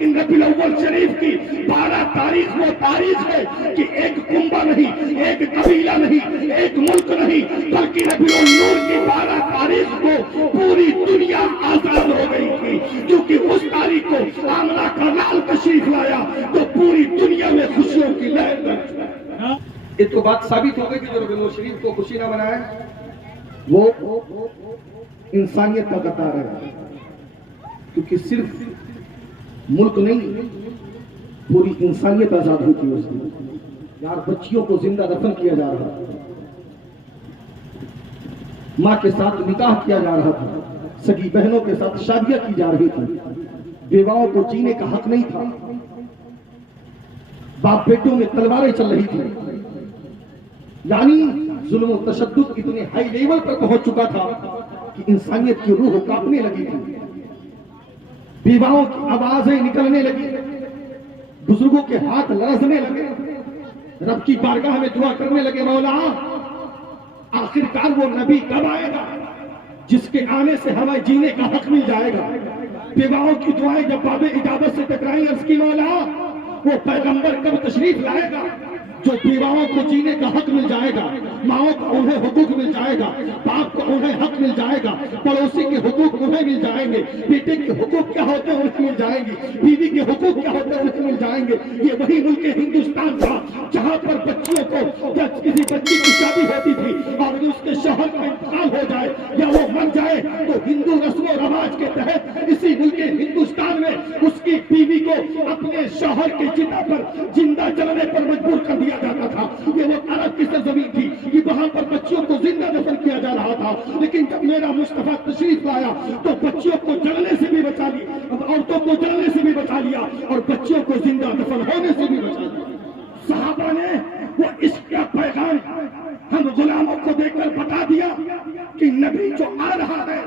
لیکن ربیع الاول شریف کی 12 تاریخ وہ تاریخ ہے کہ ایک کنبہ نہیں، ایک قبیلہ نہیں، ایک ملک نہیں، بلکہ ربیع النور کی 12 تاریخ کو پوری دنیا آزاد ہو گئی تھی، کیونکہ اس تاریخ کو آمنہ کا لال تشریف لایا تو پوری دنیا میں خوشیوں کی لہر درج ہوئی۔ یہ تو بات ثابت ہو گئی کہ جو ربیع الاول شریف کو خوشی نہ منائے وہ انسانیت کا غدار ہے، کیونکہ صرف ملک نہیں پوری انسانیت آزاد ہوئی تھی اس دن۔ یار بچیوں کو زندہ دفن کیا جا رہا تھا، ماں کے ساتھ نکاح کیا جا رہا تھا، سگی بہنوں کے ساتھ شادیاں کی جا رہی تھی، بیواؤں کو جینے کا حق نہیں تھا، باپ بیٹوں میں تلواریں چل رہی تھی، یعنی ظلم و تشدد اتنے ہائی لیول پر پہنچ چکا تھا کہ انسانیت کی روح کانپنے لگی تھی، بیواؤں کی آوازیں نکلنے لگی، بزرگوں کے ہاتھ لرزنے لگے، رب کی بارگاہ میں دعا کرنے لگے، مولا آخرکار وہ نبی کب آئے گا جس کے آنے سے ہمیں جینے کا حق مل جائے گا؟ بیواؤں کی دعائیں جب باب اجابت سے ٹکرائیں، عرض کی مولا وہ پیغمبر کب تشریف لائے گا جو بیواؤں کو جینے کا حق مل جائے گا، ماؤں کو انہیں حقوق مل جائے گا، باپ کو انہیں حق مل جائے گا، پڑوسی کے حقوق انہیں مل جائیں گے، بیٹے کے حقوق کیا ہوتے ہیں انہیں مل جائیں گے، بیوی کے حقوق کیا ہوتے ہیں انہیں مل جائیں گے۔ یہ وہی ملک ہندوستان تھا جہاں پر بچیوں کو جب کسی بچی کی شادی ہوتی تھی اور اس کے شوہر کا انتقال ہو جائے یا وہ مر جائے تو ہندو رسم و رواج کے تحت اسی ملک ہندوستان میں اس کی بیوی کو اپنے شوہر کے چتا پر زندہ جلنے پر مجبور کر دیا جاتا تھا۔ یہ وہ عرب کی سرزمین تھی کہ وہاں پر بچیوں کو زندہ دفن کیا جا رہا تھا، لیکن جب میرا مصطفیٰ تشریف لایا تو بچیوں کو جلنے سے بھی بچا لی، عورتوں کو جلنے سے بھی بچا لیا اور بچیوں کو زندہ دفن ہونے سے بھی بچا لیا۔ صحابہ نے وہ عشق کا پیغام ہم غلاموں کو دیکھ کر بتا دیا کہ نبی جو آ رہا ہے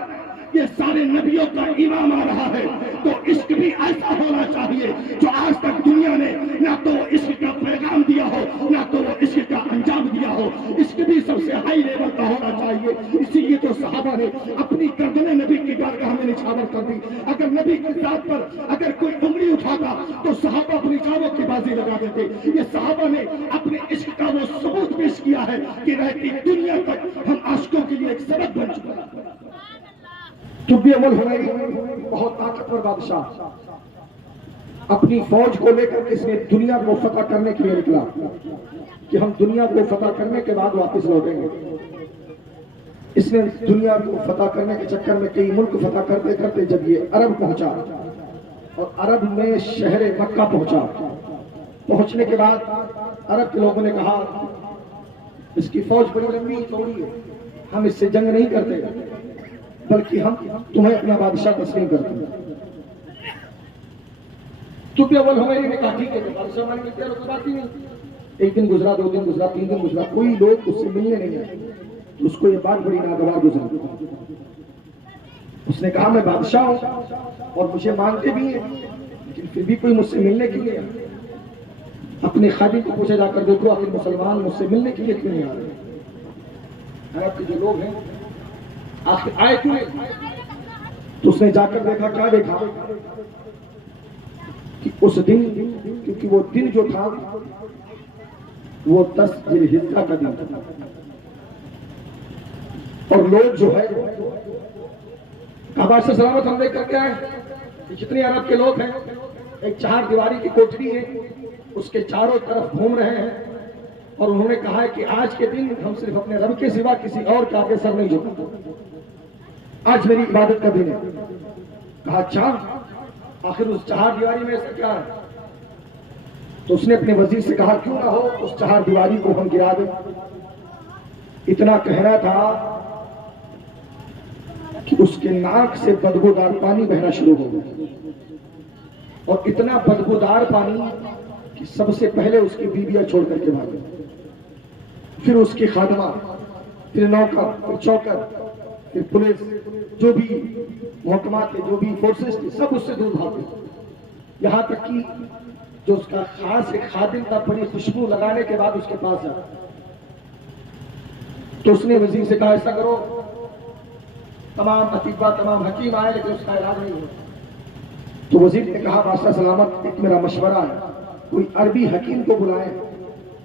یہ سارے نبیوں کا امام آ رہا ہے، تو عشق بھی ایسا ہونا چاہیے جو آج تک دنیا نے نہ تو عشق کا پیغام دیا ہو نہ تو وہ عشق کا انجام دیا ہو، عشق بھی سب سے ہائی لیول کا ہونا چاہیے۔ اسی لیے تو صحابہ نے اپنی گردنیں نبی کی بارگاہ میں نچھاور کر دی، اگر نبی کی ذات پر اگر کوئی انگلی اٹھاتا تو صحابہ اپنی جانوں کی بازی لگا دیتے۔ یہ صحابہ نے اپنے عشق کا وہ ثبوت پیش کیا ہے کہ رہتی دنیا تک ہم عاشقوں کے لیے ایک سبق بن چکا ہے۔ ربیع الاول حمیری بہت طاقتور بادشاہ اپنی فوج کو لے کر اس نے دنیا کو فتح کرنے کے لیے نکلا کہ ہم دنیا کو فتح کرنے کے بعد واپس لوٹیں گے۔ اس نے دنیا کو فتح کرنے کے چکر میں کئی ملک فتح کرتے کرتے جب یہ عرب پہنچا اور عرب میں شہر مکہ پہنچا، پہنچنے کے بعد عرب کے لوگوں نے کہا اس کی فوج بڑی لمبی چوڑی ہے، ہم اس سے جنگ نہیں کرتے بلکہ ہم تمہیں اپنا بادشاہ تسلیم کرتے ہیں۔ ربیع الاول حمیری نے کہا ٹھیک ہے، بادشاہ مان کے تو بات ہی نہیں۔ ایک دن گزرا، 2 دن گزرا، 3 دن گزرا، کوئی لوگ اس سے ملنے نہیں آئے، اس کو یہ بات بڑی ناگوار گزری۔ اس نے کہا میں بادشاہ ہوں اور مجھے مانتے بھی ہیں لیکن پھر بھی کوئی مجھ سے ملنے کے لیے اپنے خادم کو پوچھا جا کر دیکھو آخر مسلمان مجھ سے ملنے کے لیے کیوں نہیں آ رہے؟ عرب کے جو لوگ ہیں آخر آئے کیوں؟ تو اس نے جا کر دیکھا، کیا دیکھا کہ اس دن، کیونکہ وہ دن جو تھا وہ 10 ذی الحجہ کا دن تھا اور لوگ جو ہے کعبہ سے سلامت ہم دیکھ کر کے آئے، جتنے عرب کے لوگ ہیں ایک 4 دیواری کی کوٹری ہے، اس کے چاروں طرف گھوم رہے ہیں اور انہوں نے کہا ہے کہ آج کے دن ہم صرف اپنے رب کے سوا کسی اور کے آگے سر نہیں جھکاتے، آج میری عبادت کا دن ہے۔ کہا اچھا، آخر اس 4 دیواری میں ایسا کیا ہے؟ تو اس نے اپنے وزیر سے کہا کیوں نہ ہو اس 4 دیواری کو ہم گرا دیں۔ اتنا کہنا تھا کہ اس کے ناک سے بدبودار پانی بہنا شروع ہو گیا اور اتنا بدبودار پانی کہ سب سے پہلے اس کی بیویاں چھوڑ کر کے بھاگے، پھر اس کی خادمہ، پھر نوکر، پھر چوکر، پھر پولیس، جو بھی محکمات تھے، جو بھی فورسز تھے، سب اس سے دور بھاگے، یہاں تک کہ جو اس کا خاص ایک خادم تھا بڑی خوشبو لگانے کے بعد اس کے پاس آیا تو اس نے وزیر سے کہا ایسا کرو، تمام اطباء تمام حکیم آئے لیکن اس کا علاج نہیں ہوا۔ تو وزیر نے کہا بادشاہ سلامت ایک میرا مشورہ ہے، کوئی عربی حکیم کو بلائیں،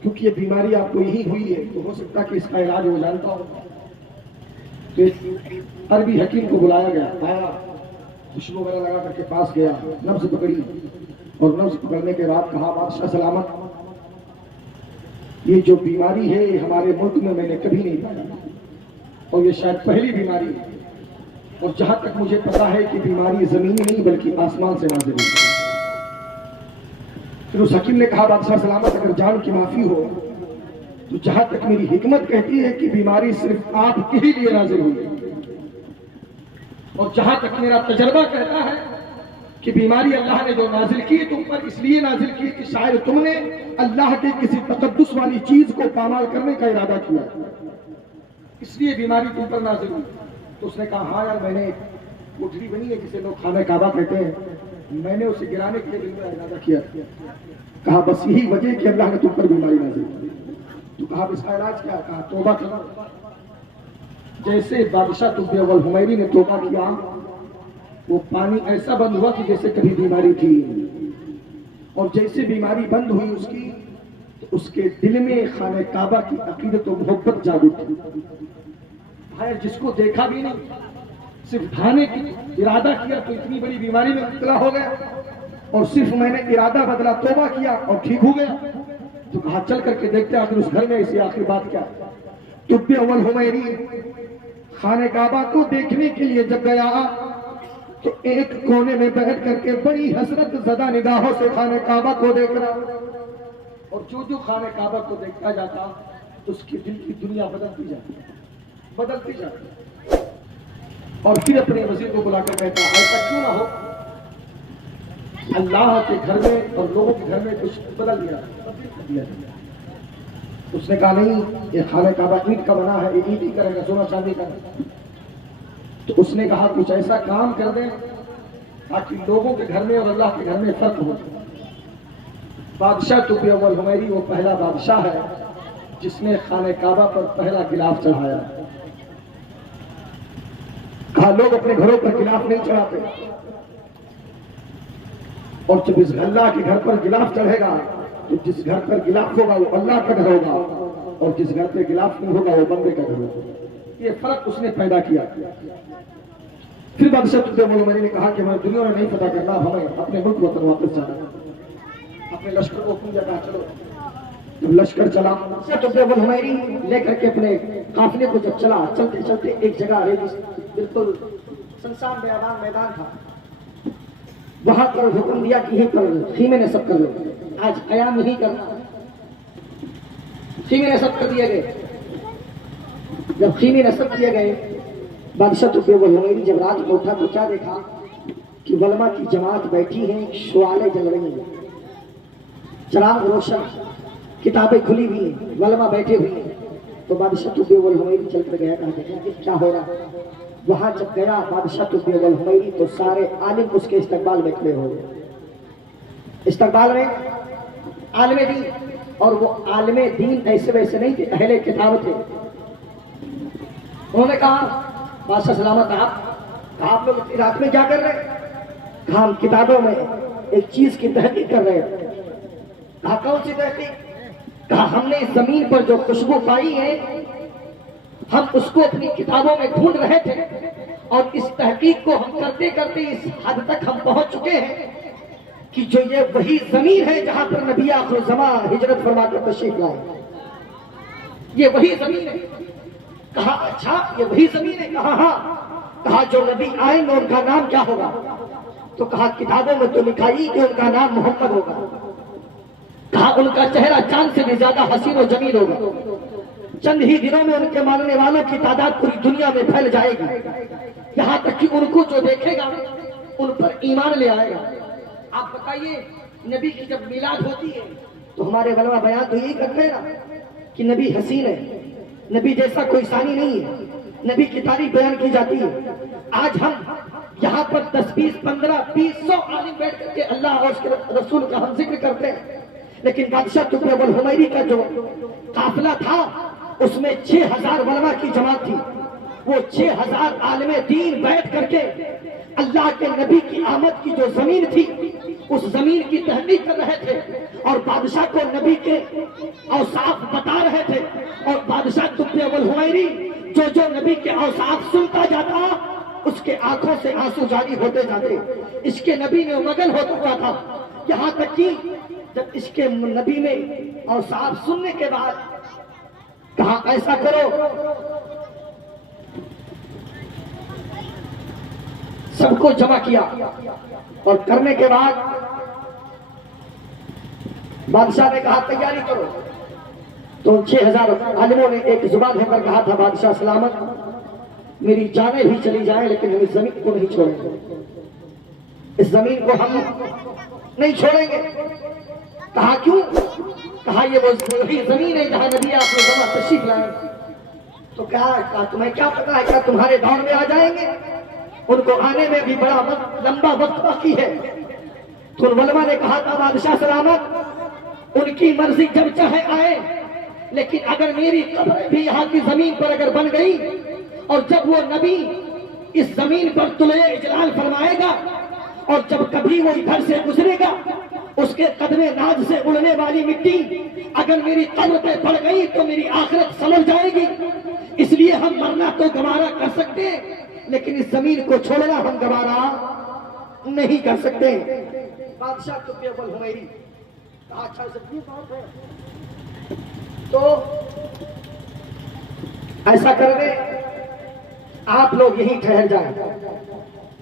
کیونکہ یہ بیماری آپ کو یہی ہوئی ہے تو ہو سکتا کہ اس کا علاج وہ جانتا ہو۔ تو ایک عربی حکیم کو بلایا گیا، آیا، خوشبو وغیرہ لگا کر کے پاس گیا، نبض پکڑی اور نبض پکڑنے کے بعد کہا بادشاہ سلامت یہ جو بیماری ہے یہ ہمارے ملک میں نے کبھی نہیں پائی اور یہ شاید پہلی بیماری ہے، اور جہاں تک مجھے پتا ہے کہ بیماری زمینی نہیں بلکہ آسمان سے نازل ہوئی۔ پھر اس حکیم نے کہا بادشاہ سلامت اگر جان کی معافی ہو تو جہاں تک میری حکمت کہتی ہے کہ بیماری صرف آپ کے ہی لیے نازل ہوئی، اور جہاں تک میرا تجربہ کہتا ہے کہ بیماری اللہ نے جو نازل کی تم پر اس لیے نازل کی کہ شاید تم نے اللہ کے کسی تقدس والی چیز کو پامال کرنے کا ارادہ کیا، اس لیے بیماری تم پر نازل ہوئی۔ تو اس نے کہا ہاں یار میں نے ایک کوٹری بنی ہے جسے لوگ خانہ کعبہ کہتے ہیں، میں نے اسے گرانے کے لیے دل میں ارادہ کیا۔ کہا بس یہی وجہ کہ اللہ نے تم پر بیماری نازل کی۔ تو کہا اس کا علاج کیا؟ کہا توبہ کرو۔ جیسے بادشاہ طب اول حمیری نے توبہ کیا وہ پانی ایسا بند ہوا کہ جیسے کبھی بیماری تھی، اور جیسے بیماری بند ہوئی اس کی تو اس کے دل میں خانہ کعبہ کی عقیدت و محبت جاگ اٹھی۔ بھائی جس کو دیکھا بھی نہیں صرف کھانے کی ارادہ کیا تو اتنی بڑی بیماری میں مبتلا ہو گیا، اور صرف میں نے ارادہ بدلا توبہ کیا اور ٹھیک ہو گیا۔ تو کہا چل کر کے دیکھتے آخر اس گھر میں اسی آخری بات کیا۔ طب اول حمیری خانہ کعبہ کو دیکھنے کے لیے جب گیا تو ایک کونے میں بیٹھ کر کے بڑی حسرت زدہ نگاہوں سے خانہ کعبہ کو دیکھ رہا، اور جو جو خانہ کعبہ کو دیکھتا جاتا اس کے دل کی دنیا بدلتی جاتی، اور پھر اپنے وزیر کو بلا کر کہتا ایسا کیوں نہ ہو اللہ کے گھر میں اور لوگوں کے گھر میں کچھ بدل دیا۔ اس نے کہا نہیں یہ خانہ کعبہ اینٹ کا بنا ہے، یہ اینٹ ہی کرے گا، سونا چاندی کا۔ تو اس نے کہا کچھ ایسا کام کر دیں تاکہ لوگوں کے گھر میں اور اللہ کے گھر میں فرق ہو۔ بادشاہ طب اول حمیری وہ پہلا بادشاہ ہے جس نے خانہ کعبہ پر پہلا غلاف چڑھایا۔ کہا لوگ اپنے گھروں پر غلاف نہیں چڑھاتے، اور جب اس اللہ کے گھر پر غلاف چڑھے گا تو جس گھر پر غلاف ہوگا وہ اللہ کا گھر ہوگا، اور جس گھر پہ غلاف نہیں ہوگا وہ بندے کا گھر ہوگا۔ یہ فرق اس نے پیدا کیا۔ پھر بادشاہ طب اول حمیری نے کہا کہ ہمیں دنیا میں نہیں فتح کرنا، ہمیں اپنے ملک وطن واپس جانا ہے۔ اپنے لشکر کو اپنی جگہ چلو۔ جب لشکر چلا طب اول حمیری لے کر کے اپنے قافلے کو جب چلا، چلتے چلتے ایک جگہ بالکل سنسان بیابان میدان تھا، وہاں پر حکم دیا کہ یہیں پر خیمے نصب کر لو، آج قیام نہیں کرنا۔ خیمے نصب کر دیے گئے۔ جب خیمے نصب کیے گئے بادشاہ طب اول حمیری جب رات میں اٹھا تو کیا دیکھا کہ علماء کی جماعت بیٹھی ہیں، شعالیں جل رہی ہیں، چراغ روشن، کتابیں کھلی ہوئی ہیں، علماء بیٹھے ہوئے ہیں۔ تو بادشاہ طب اول حمیری چل کر گیا، کہا دیکھیں کہ کیا ہو رہا ہے۔ وہاں جب گیا بادشاہ طب اول حمیری تو سارے عالم اس کے استقبال میں کھڑے ہو گئے۔ استقبال میں عالم دین، اور وہ عالم دین ایسے ویسے نہیں تھے، اہل کتاب تھے۔ انہوں نے کہا بادشاہ سلامت آپ لوگ اتنی رات میں کیا کر رہے ہیں؟ کہا ہم کتابوں میں ایک چیز کی تحقیق کر رہے ہیں۔ کہا کون سی تحقیق؟ کہا ہم نے اس زمین پر جو خوشبو پائی ہے ہم اس کو اپنی کتابوں میں ڈھونڈ رہے تھے، اور اس تحقیق کو ہم کرتے کرتے اس حد تک ہم پہنچ چکے ہیں کہ جو یہ وہی زمین ہے جہاں پر نبی آخر الزمان ہجرت فرما کر تشریف لائے، یہ وہی زمین ہے۔ کہا اچھا یہ وہی زمین ہے؟ کہا ہاں۔ کہا جو نبی آئیں گے ان کا نام کیا ہوگا؟ تو کہا کتابوں میں تو لکھا ہی کہ ان کا نام محمد ہوگا۔ کہا ان کا چہرہ چاند سے بھی زیادہ حسین و جمیل ہوگا، چند ہی دنوں میں ان کے ماننے والوں کی تعداد پوری دنیا میں پھیل جائے گی، یہاں تک کہ ان کو جو دیکھے گا ان پر ایمان لے آئے گا۔ آپ بتائیے نبی کی جب میلاد ہوتی ہے تو ہمارے علماء بیان تو یہی کرتے ہیں نا کہ نبی حسین ہے، نبی جیسا کوئی ثانی نہیں ہے، نبی کی تعریف بیان کی جاتی ہے۔ آج ہم یہاں پر 10 20 15 20 100 عالم بیٹھ کر کے اللہ اور اس کے رسول کا ہم ذکر کرتے ہیں، لیکن بادشاہ طب اول حمیری کا جو قافلہ تھا اس میں 6000 علماء کی جماعت تھی۔ وہ 6000 عالم دین بیٹھ کر کے اللہ کے نبی کی آمد کی جو زمین تھی اس زمین کی تحقیق کر رہے تھے اور بادشاہ کو نبی کے اوصاف بتا رہے تھے، اور بادشاہ طب الحمیری جو نبی کے اوصاف سنتا جاتا اس کے آنکھوں سے آنسو جاری ہوتے جاتے، اس کے نبی میں مگن ہو چکا تھا، یہاں تک کہ جب اس کے نبی نے اوصاف سننے کے بعد کہا ایسا کرو، سب کو جمع کیا اور کرنے کے بعد بادشاہ نے کہا تیاری کرو، تو 6000 عالموں نے ایک زبان ہے کر کہا تھا بادشاہ سلامت، میری جانیں بھی چلی جائیں لیکن ہم اس زمین کو نہیں چھوڑیں گے، اس زمین کو ہم نہیں چھوڑیں گے۔ کہا کیوں؟ کہا یہ وہی زمین ہے جہاں نبی آپ نے جمع تشریف لائے، تو کہا تمہیں کیا پتا ہے کیا تمہارے دور میں آ جائیں گے؟ ان کو آنے میں بھی بڑا وقت لمبا وقت باقی ہے۔ تو علماء نے کہا تھا بادشاہ سلامت ان کی مرضی جب چاہے آئے، لیکن اگر میری قبر بھی یہاں کی زمین پر اگر بن گئی اور جب وہ نبی اس زمین پر طلوع اجلال فرمائے گا اور جب کبھی وہ ادھر سے گزرے گا اس کے قدم ناز سے اڑنے والی مٹی اگر میری قبر پہ پڑ گئی تو میری آخرت سمجھ جائے گی، اس لیے ہم مرنا تو گوارا کر سکتے ہیں لیکن اس زمین کو چھوڑنا ہم گوارا نہیں کر سکتے۔ بادشاہ طب الحمیری کہا اچھا تو ایسا کر دیں آپ لوگ یہیں ٹھہر جائیں۔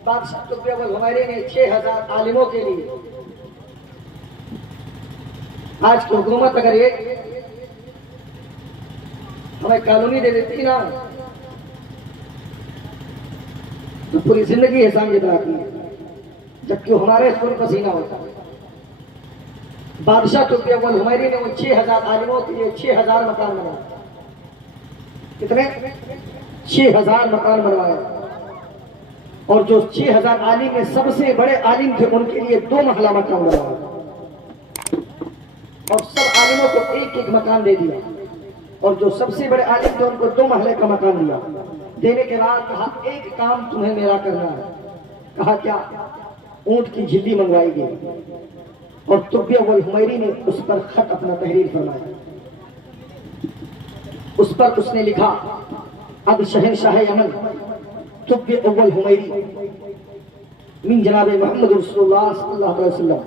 بادشاہ طب الحمیری نے 6000 عالموں کے لیے، آج کی حکومت اگر ایک ہمیں کالونی دے دیتی نا تو پوری زندگی احسان کی طرح کی، جبکہ ہمارے خون پسینہ ہوتا۔ بادشاہ طب الحمیری نے ان 6000 عالموں کے لیے 6000 مکان بنائے۔ کتنے؟ 6000 مکان بنوائے، اور جو 6000 عالم میں سب سے بڑے عالم تھے ان کے لیے 2 محلہ مکان بنوائے، اور سب عالموں کو ایک ایک مکان دے دیا، اور جو سب سے بڑے عالم تھے ان کو 2 محلے کا مکان دیا۔ دینے کے بعد کہا ایک کام تمہیں میرا کرنا ہے۔ کہا کیا؟ اونٹ کی جھلی منگوائی گئی اور طب الحمیری نے اس پر خط اپنا تحریر فرمایا، اس پر اس نے لکھا اب شہنشاہ یمن طب الحمیری من جناب محمد رسول اللہ صلی اللہ علیہ وسلم،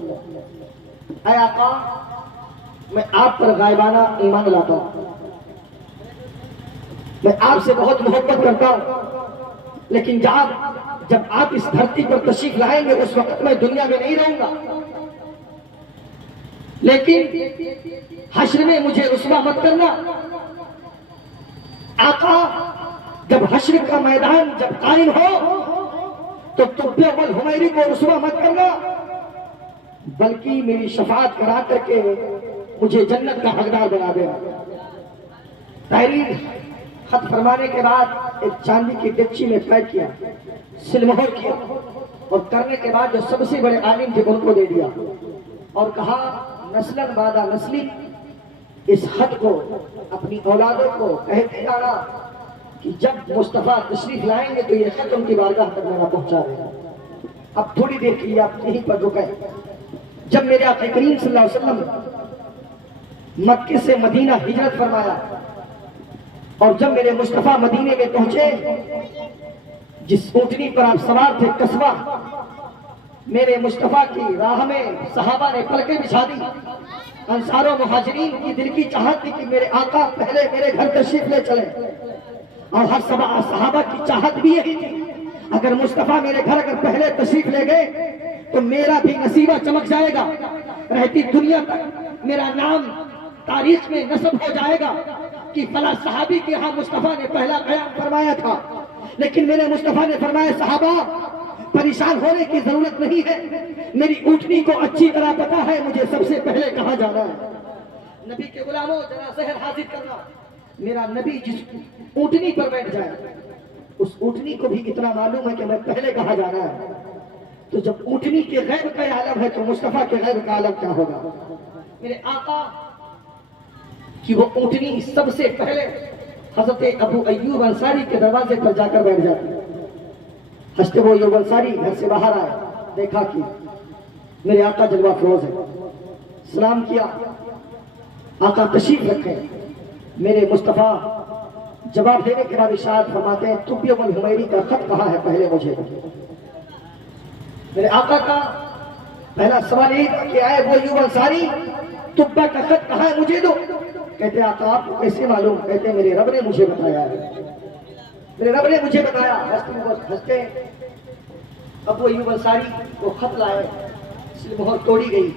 اے آقا میں آپ پر غائبانہ ایمان لاتا ہوں، میں آپ سے بہت محبت کرتا ہوں، لیکن جب آپ اس دھرتی پر تشریف لائیں گے اس وقت میں دنیا میں نہیں رہوں گا، لیکن حشر میں مجھے رسوا مت کرنا۔ آقا جب حشر کا میدان جب قائم ہو تو طب الحمیری کو رسوا مت کرنا، بلکہ میری شفاعت کرا کر کے مجھے جنت کا حقدار بنا دینا۔ تحریر خط فرمانے کے بعد ایک چاندی کی ڈچی میں پیک کیا، سلمہر کیا، اور کرنے کے بعد جو سب سے بڑے عالم تھے ان کو دے دیا، اور کہا نسلاً بعد نسلی اس خط کو اپنی اولادوں کو کہتے جانا کہ جب مصطفیٰ تشریف لائیں گے تو یہ خط ان کی بارگاہ تک میرا پہنچا دے گا۔ اب تھوڑی دیر کے لیے آپ یہیں پر رکیں۔ جب میرے آقا کریم صلی اللہ علیہ وسلم مکے سے مدینہ ہجرت فرمایا اور جب میرے مصطفیٰ مدینے میں پہنچے، جس اونٹنی پر آپ سوار تھے قصبہ، میرے مصطفیٰ کی راہ میں صحابہ نے پلکیں بچھا دی، انصار و مہاجرین کی دل کی چاہت تھی کہ میرے آقا پہلے میرے گھر تشریف لے چلیں، اور ہر صحابہ کی چاہت بھی یہی تھی اگر مصطفیٰ میرے گھر اگر پہلے تشریف لے گئے تو میرا بھی نصیبہ چمک جائے گا، رہتی دنیا تک میرا نام تاریخ میں نسب ہو جائے گا کہ فلاں صحابی کے ہاں مصطفیٰ نے پہلا قیام فرمایا تھا۔ لیکن میرے مصطفیٰ نے فرمایا صحابہ پریشان ہونے کی ضرورت نہیں ہے، میری اونٹنی کو اچھی طرح پتا ہے مجھے سب سے پہلے کہاں جانا ہے۔ نبی کے غلاموں ذرا ذہن حاضر کرنا، میرا نبی جس اونٹنی پر بیٹھ جائے اس اونٹنی کو بھی اتنا معلوم ہے کہ میں پہلے کہاں جانا ہے، تو جب اونٹنی کے غیب کا عالم ہے تو مصطفیٰ کے غیب کا عالم کیا ہوگا۔ میرے آقا کہ وہ اونٹنی سب سے پہلے حضرت ابو ایوب انصاری کے دروازے پر جا کر بیٹھ جاتی، ہنستے وہ ایوب انصاری گھر سے باہر آئے، دیکھا کہ میرے آقا جلوہ فروز ہے، سلام کیا، آقا تشریف رکھے، میرے مصطفیٰ جواب دینے کے بعد ارشاد فرماتے ہیں طبیہ الحمیری کا خط کہاں ہے پہلے مجھے دو۔ میرے آقا کا پہلا سوال یہ تھا کہ آئے وہ ایوب انصاری طبیہ کا خط کہاں ہے مجھے دو۔ کہتے آقا آپ کو کیسے معلوم؟ کہتے میرے رب نے مجھے بتایا ہے، میرے رب نے مجھے بتایا۔ ہنستے ابو ایوب انصاری وہ خط لائے، اس لیے مہر توڑی گئی،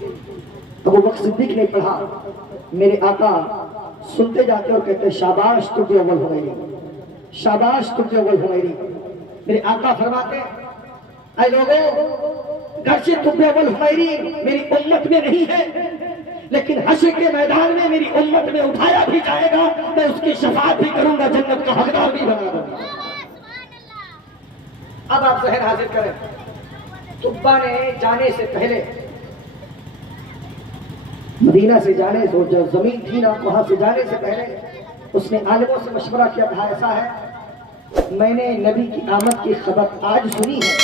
ابو بکر صدیق نے پڑھا، میرے آقا سنتے جاتے اور کہتے شاباش طبیہ الحمیری، شاباش طبیہ الحمیری۔ میرے آقا فرماتے اے لوگوں، گرچہ طبیہ الحمیری میری امت میں نہیں ہے، لیکن حشر کے میدان میں میری امت میں اٹھایا بھی جائے گا، میں اس کی شفاعت بھی کروں گا، جنت کا حقدار بھی بنا دوں گا۔ اب آپ ذہن حاضر کریں، طبہ نے جانے سے پہلے، مدینہ سے جانے سے، جو زمین تھی نا وہاں سے جانے سے پہلے اس نے عالموں سے مشورہ کیا، کہا ایسا ہے میں نے نبی کی آمد کی خبر آج سنی ہے،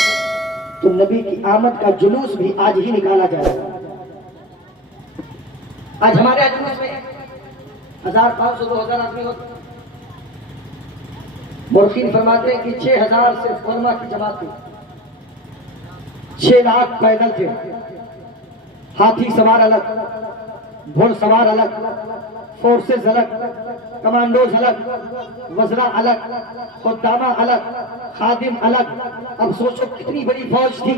تو نبی کی آمد کا جلوس بھی آج ہی نکالا جائے گا۔ آج ہمارے جلوس میں 1500 2000 آدمی ہوتے، مورخین فرماتے ہیں کہ 6000 صرف علماء کی جماعت تھی، 6 لاکھ پیدل تھے، ہاتھی سوار الگ، گھوڑ سوار الگ، فورسز الگ، کمانڈوز الگ، وزراء الگ، خدامہ الگ، خادم الگ۔ اب سوچو کتنی بڑی فوج تھی۔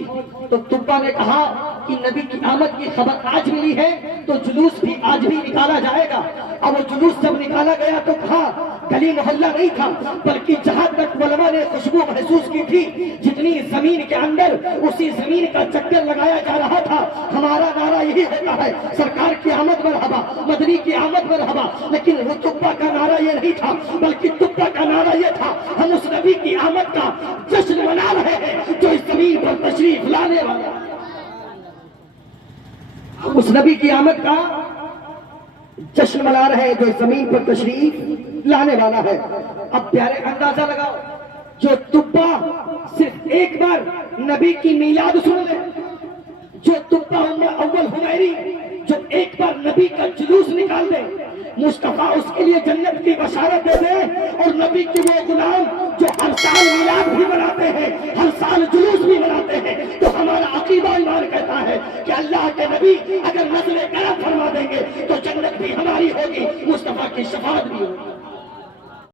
تو طبہ نے کہا کہ نبی کی آمد کی خبر آج ملی ہے تو جلوس بھی آج بھی نکالا جائے گا۔ اب وہ جلوس جب نکالا گیا تو کہا گلی محلہ نہیں تھا، بلکہ جہاں تک علماء نے خوشبو محسوس کی تھی، جتنی زمین کے اندر اسی زمین کا چکر لگایا جا رہا تھا۔ ہمارا نعرہ یہی ہوتا ہے سرکار کی آمد مرحبا، مدنی کی آمد مرحبا، لیکن وہ طبہ کا نعرہ یہ نہیں تھا، بلکہ طبہ کا نعرہ یہ تھا ہم اس نبی کی آمد کا جشن منا رہے ہیں جو اس زمین پر تشریف لانے والا ہے، ہم اس نبی کی آمد کا جشن منا رہے ہیں جو اس زمین پر تشریف لانے والا ہے۔ اب پیارے اندازہ لگاؤ، جو طبہ صرف ایک بار نبی کی میلاد سن لے، جو طبہ اول حمیری جو ایک بار نبی کا جلوس نکال دے، مصطفیٰ اس کے لیے جنت کی بشارت دے دے، اور نبی کے وہ غلام جو ہر سال میلاد بھی مناتے ہیں، ہر سال جلوس بھی مناتے ہیں، تو ہمارا عقیدہ ایمان کہتا ہے کہ اللہ کے نبی اگر نزل کرم فرما دیں گے تو جنت بھی ہماری ہوگی، مصطفیٰ کی شفاعت بھی ہوگی۔